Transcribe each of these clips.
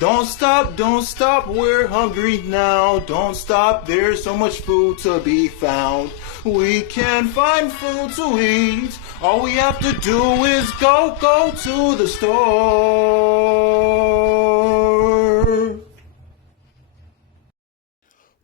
don't stop, we're hungry now. Don't stop, there's so much food to be found. We can find food to eat. All we have to do is go to the store.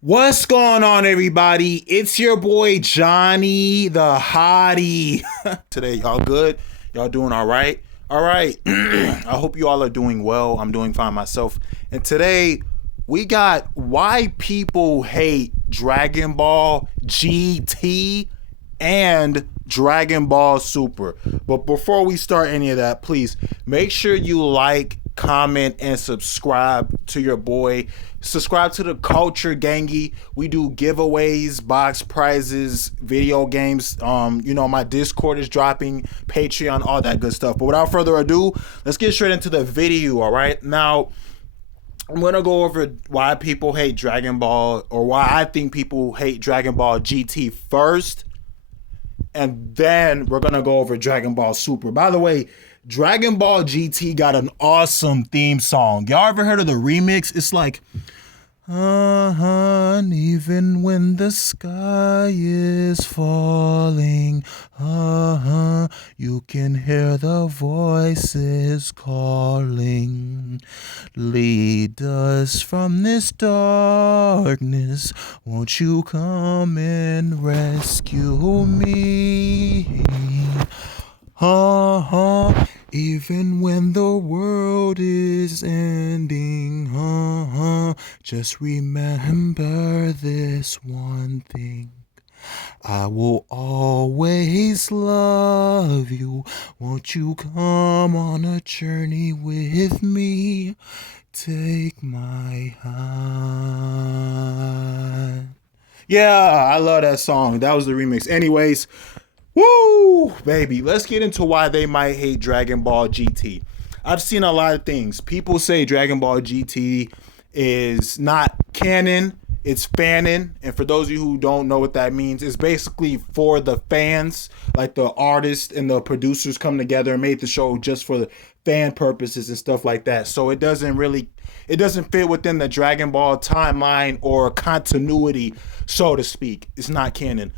What's going on, everybody? It's your boy Johnny the Hottie. Today, y'all good? Y'all doing all right? All right. I hope you all are doing well. I'm doing fine myself. And today, we got why people hate Dragon Ball GT and Dragon Ball Super. But before we start any of that, please make sure you like, comment, and subscribe to your boy. Subscribe to the Culture Gangy. We do giveaways, box prizes, video games. My Discord is dropping, Patreon, all that good stuff. But without further ado, let's get straight into the video. All right, now I'm gonna go over why people hate Dragon Ball, or why I think people hate Dragon Ball GT first, and then we're gonna go over Dragon Ball Super. By the way, Dragon Ball GT got an awesome theme song. Y'all ever heard of the remix? It's like, even when the sky is falling, you can hear the voices calling. Lead us from this darkness, won't you come and rescue me? Even when the world is ending, just remember this one thing. I will always love you. Won't you come on a journey with me? Take my hand. Yeah, I love that song. That was the remix. Anyways, woo, baby. Let's get into why they might hate Dragon Ball GT. I've seen a lot of things. People say Dragon Ball GT is not canon, it's fanon. And for those of you who don't know what that means, it's basically for the fans, like the artists and the producers come together and made the show just for the fan purposes and stuff like that. So it doesn't fit within the Dragon Ball timeline or continuity, so to speak. It's not canon.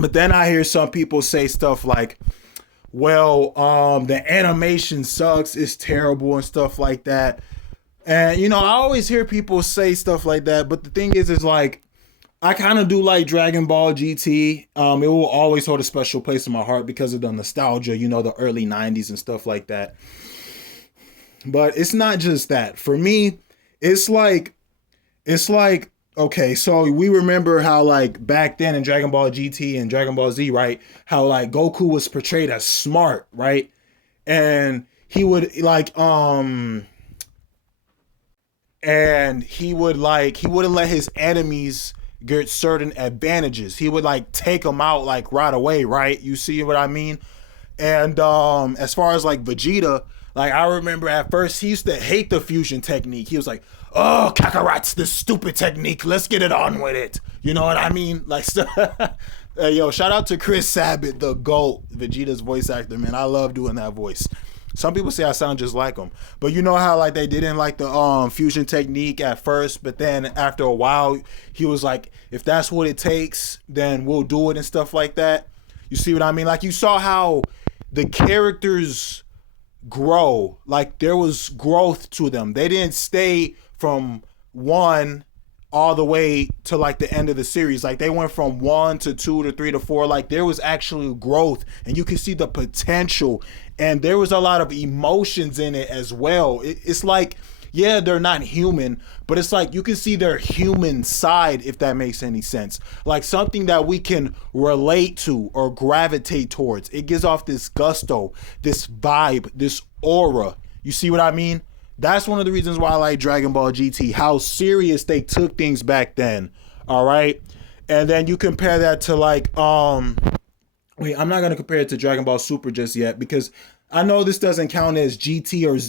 But then I hear some people say stuff like, well, the animation sucks, it's terrible and stuff like that. And, I always hear people say stuff like that. But the thing is like, I kind of do like Dragon Ball GT. It will always hold a special place in my heart because of the nostalgia, the early 90s and stuff like that. But it's not just that. For me, it's like, okay, so we remember how like back then in Dragon Ball GT and Dragon Ball Z, right? How like Goku was portrayed as smart, right? And he would he wouldn't let his enemies get certain advantages. He would like take them out like right away, right? You see what I mean? And as far as like Vegeta, like I remember at first he used to hate the fusion technique. He was like, oh, Kakarot's this stupid technique. Let's get it on with it. You know what I mean? Like, yo, shout out to Chris Sabat, the GOAT, Vegeta's voice actor, man. I love doing that voice. Some people say I sound just like him. But you know how like they didn't like the fusion technique at first, but then after a while, he was like, if that's what it takes, then we'll do it and stuff like that. You see what I mean? Like you saw how the characters grow. Like there was growth to them. They didn't stay from 1 all the way to like the end of the series. Like they went from 1 to 2 to 3 to 4. Like there was actually growth and you could see the potential, and there was a lot of emotions in it as well. It's like, yeah, they're not human, but it's like you can see their human side, if that makes any sense. Like something that we can relate to or gravitate towards. It gives off this gusto, this vibe, this aura. You see what I mean? That's one of the reasons why I like Dragon Ball GT, how serious they took things back then. All right. And then you compare that to like, I'm not going to compare it to Dragon Ball Super just yet, because I know this doesn't count as GT or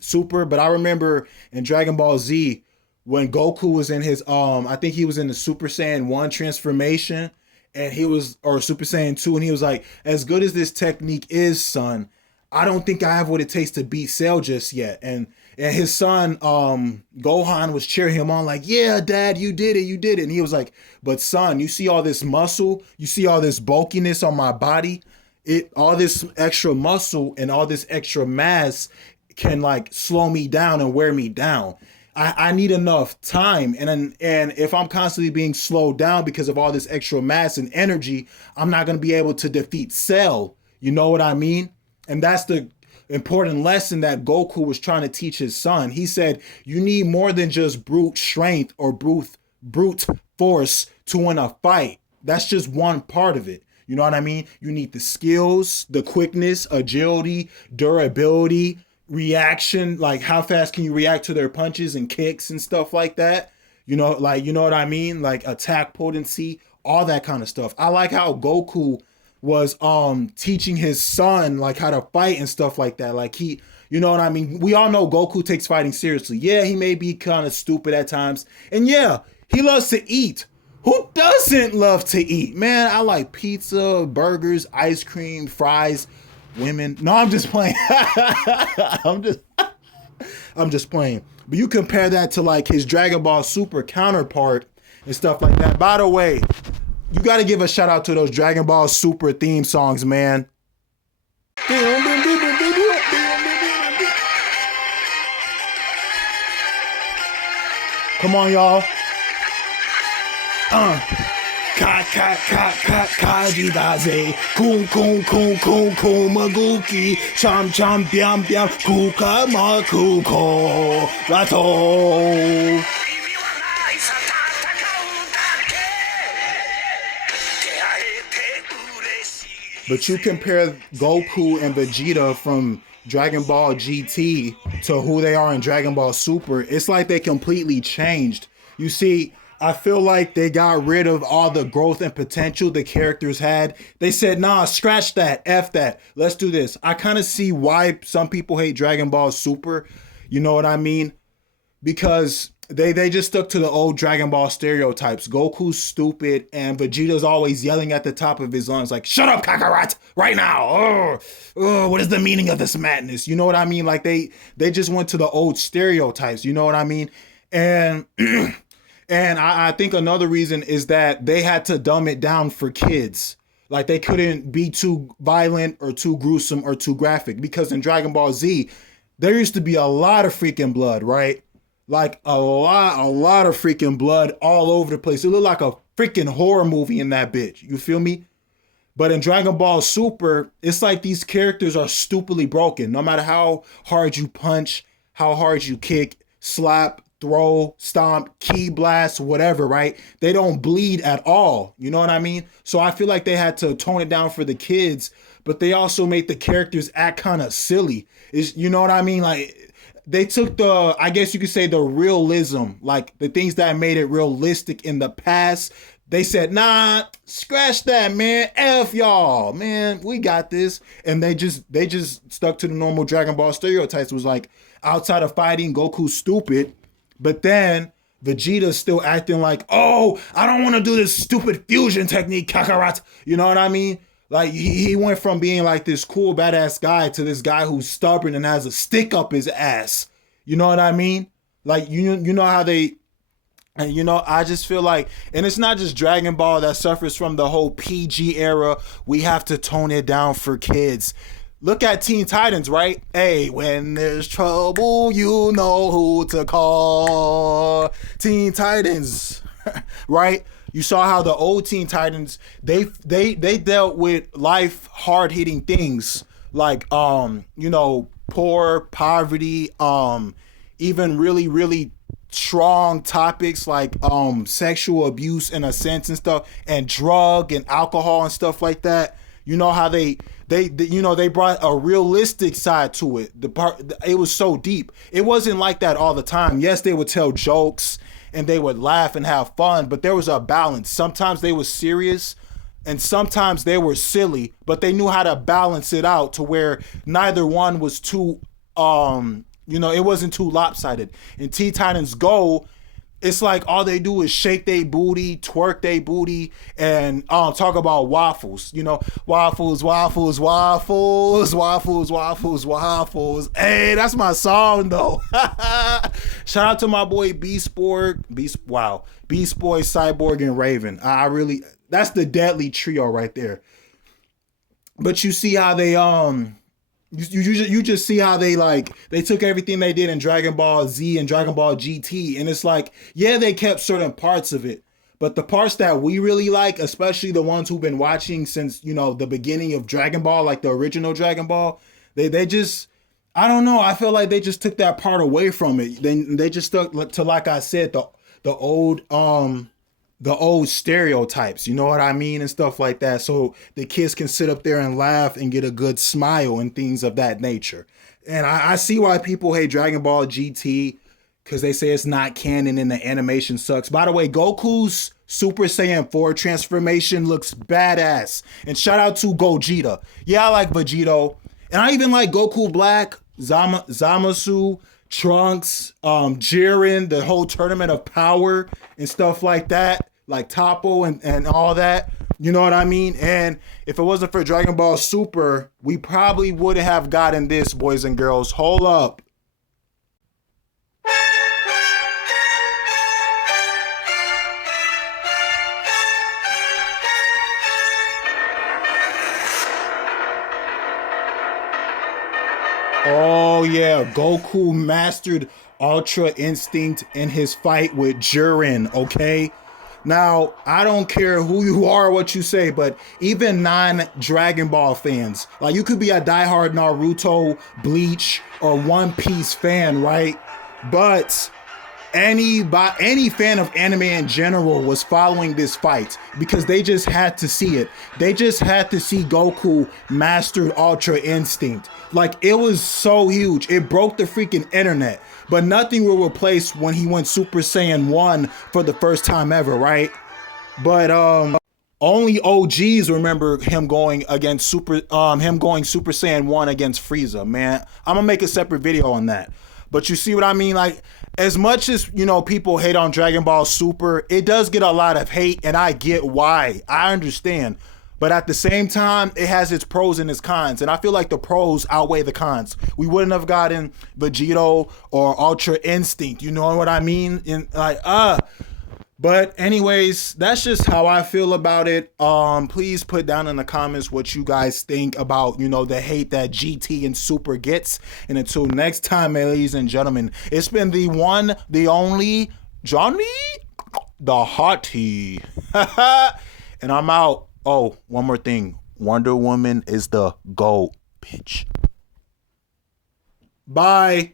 Super, but I remember in Dragon Ball Z when Goku was in his, I think he was in the Super Saiyan 1 transformation, and he was, or Super Saiyan 2, and he was like, as good as this technique is, son, I don't think I have what it takes to beat Cell just yet. And And his son, Gohan, was cheering him on, like, yeah, dad, you did it, you did it. And he was like, but son, you see all this muscle, you see all this bulkiness on my body, all this extra muscle and all this extra mass can like slow me down and wear me down. I need enough time, and if I'm constantly being slowed down because of all this extra mass and energy, I'm not gonna be able to defeat Cell. You know what I mean? And that's the important lesson that Goku was trying to teach his son. He said, you need more than just brute strength or brute force to win a fight. That's just one part of it. You know what I mean? You need the skills, the quickness, agility, durability, reaction, like how fast can you react to their punches and kicks and stuff like that. You know, like, you know what I mean? Like attack potency, all that kind of stuff. I like how Goku was teaching his son like how to fight and stuff like that. Like he, you know what I mean? We all know Goku takes fighting seriously. Yeah, he may be kind of stupid at times. And yeah, he loves to eat. Who doesn't love to eat? Man, I like pizza, burgers, ice cream, fries, women. No, I'm just playing. I'm just playing. But you compare that to like his Dragon Ball Super counterpart and stuff like that. By the way, you got to give a shout out to those Dragon Ball Super theme songs, man. Come on, y'all. Kaji daze, kun kun kun kun kun maguki, cham cham biam biam, kuka ma kuko, rato. But you compare Goku and Vegeta from Dragon Ball GT to who they are in Dragon Ball Super, it's like they completely changed. You see, I feel like they got rid of all the growth and potential the characters had. They said, nah, scratch that, F that, let's do this. I kind of see why some people hate Dragon Ball Super. You know what I mean? Because they just stuck to the old Dragon Ball stereotypes. Goku's stupid and Vegeta's always yelling at the top of his lungs like, shut up, Kakarot, right now. What is the meaning of this madness? You know what I mean? Like they just went to the old stereotypes. You know what I mean? And and I think another reason is that they had to dumb it down for kids. Like they couldn't be too violent or too gruesome or too graphic, because in Dragon Ball Z, there used to be a lot of freaking blood, right? Like a lot of freaking blood all over the place. It looked like a freaking horror movie in that bitch. You feel me? But in Dragon Ball Super, it's like these characters are stupidly broken. No matter how hard you punch, how hard you kick, slap, throw, stomp, ki blast, whatever, right? They don't bleed at all. You know what I mean? So I feel like they had to tone it down for the kids, but they also made the characters act kind of silly. You know what I mean? Like they took the, I guess you could say, the realism, like the things that made it realistic in the past. They said, nah, scratch that, man. F y'all, man. We got this. And they just stuck to the normal Dragon Ball stereotypes. It was like, outside of fighting, Goku's stupid. But then Vegeta's still acting like, oh, I don't want to do this stupid fusion technique, Kakarot. You know what I mean? Like he went from being like this cool, badass guy to this guy who's stubborn and has a stick up his ass. You know what I mean? Like, you know how they, and you know, I just feel like, and it's not just Dragon Ball that suffers from the whole PG era. We have to tone it down for kids. Look at Teen Titans, right? Hey, when there's trouble, you know who to call. Teen Titans, right? You saw how the old Teen Titans, they dealt with life hard-hitting things like you know, poor, poverty, even really, really strong topics like sexual abuse in a sense and stuff, and drug and alcohol and stuff like that. You know how they you know, they brought a realistic side to it. It was so deep. It wasn't like that all the time. Yes, they would tell jokes and they would laugh and have fun, but there was a balance. Sometimes they were serious and sometimes they were silly, but they knew how to balance it out to where neither one was too you know, it wasn't too lopsided. In Teen Titans Go, it's like all they do is shake they booty, twerk they booty, and talk about waffles. You know, waffles, waffles, waffles, waffles, waffles, waffles. Hey, that's my song though. Shout out to my boy Beast Boy, Cyborg, and Raven. I really, that's the deadly trio right there. But you see how they you just see how they took everything they did in Dragon Ball Z and Dragon Ball GT, and it's like, yeah, they kept certain parts of it, but the parts that we really like, especially the ones who've been watching since, you know, the beginning of Dragon Ball, like the original Dragon Ball, they just, I don't know, I feel like they just took that part away from it. They just stuck to, like I said, the old the old stereotypes, you know what I mean, and stuff like that. So the kids can sit up there and laugh and get a good smile and things of that nature. And I see why people hate Dragon Ball GT, because they say it's not canon and the animation sucks. By the way, Goku's Super Saiyan 4 transformation looks badass. And shout out to Gogeta. Yeah, I like Vegito. And I even like Goku Black, Zamasu, Trunks, Jiren, the whole Tournament of Power and stuff like that, like Toppo and all that. You know what I mean? And if it wasn't for Dragon Ball Super, we probably wouldn't have gotten this, boys and girls. Hold up. Oh yeah, Goku mastered Ultra Instinct in his fight with Jiren, okay? Now, I don't care who you are or what you say, but even non-Dragon Ball fans, like you could be a diehard Naruto, Bleach, or One Piece fan, right? But any fan of anime in general was following this fight because they just had to see it. They just had to see Goku mastered Ultra Instinct. Like, it was so huge. It broke the freaking internet. But nothing will replace when he went Super Saiyan 1 for the first time ever, right? But only OGs remember him going Super Saiyan 1 against Frieza, man. I'm gonna make a separate video on that. But you see what I mean? Like, as much as, you know, people hate on Dragon Ball Super, it does get a lot of hate, and I get why. I understand. But at the same time, it has its pros and its cons. And I feel like the pros outweigh the cons. We wouldn't have gotten Vegito or Ultra Instinct. You know what I mean? But anyways, that's just how I feel about it. Please put down in the comments what you guys think about, you know, the hate that GT and Super gets. And until next time, ladies and gentlemen, it's been the one, the only, Johnny, the Hottie. And I'm out. Oh, one more thing. Wonder Woman is the GOAT, bitch. Bye.